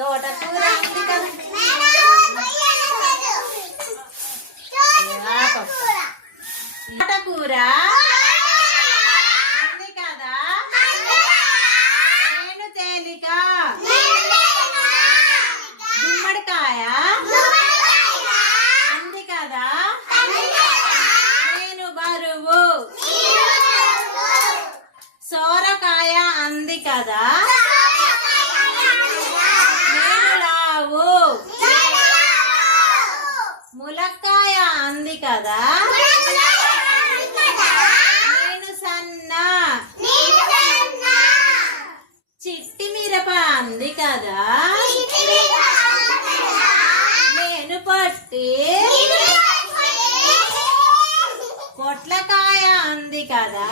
తోటకూర అంది కదా. తోటకూర అంది కదా. నేను తేలిక. గుమ్మడికాయ అంది కదా. నేను బరువు. సోరకాయ అంది కదా. నేను లావు. ములక్కాయ అంది కదా. నేను సన్న. చిట్టి మిరప అంది కదా. నేను పొట్టి. పొట్లకాయ అంది కదా.